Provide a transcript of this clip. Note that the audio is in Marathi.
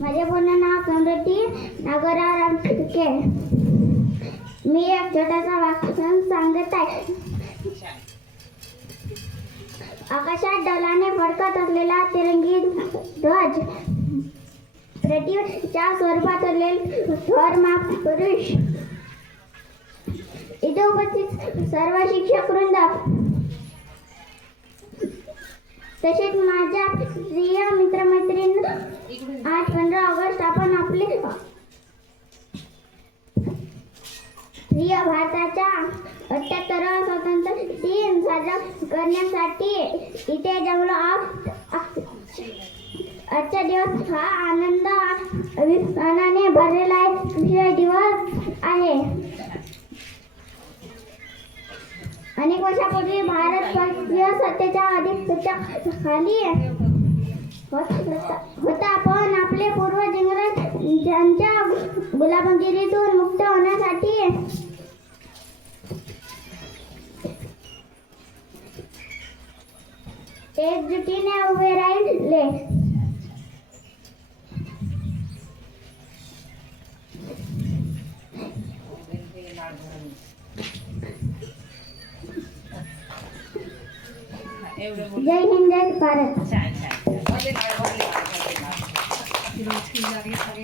माझे पूर्ण नाव समृद्धी नागोराव राम के. मी एक छोटासा वाक्य सांगत आहे. आकाशात डौलाने फडकत असलेला तिरंगी ध्वज, पृथ्वीच्या स्वरूपात असलेले थोर महापुरुष, इथे उपस्थित सर्व शिक्षक वृंद, तसेच माझ्या प्रिय मित्रमैत्रिणी, आज 15 ऑगस्ट आपण आपले प्रिय भारताच्या 78वा स्वातंत्र्य दिन साजरा करण्यासाठी इथे जमलो आहोत. आजचा दिवस हा आनंद अभिमानाने भरलेला एक विशेष दिवस आहे. अनेक वर्षापूर्वी भारत परकीय सत्तेच्या अधिपत्याखाली होता, पण आपले पूर्वज इंग्रजांच्या गुलामगिरीतून मुक्त होण्यासाठी एकजुटीने उभे राहिले. जय हिंद, जय भारत.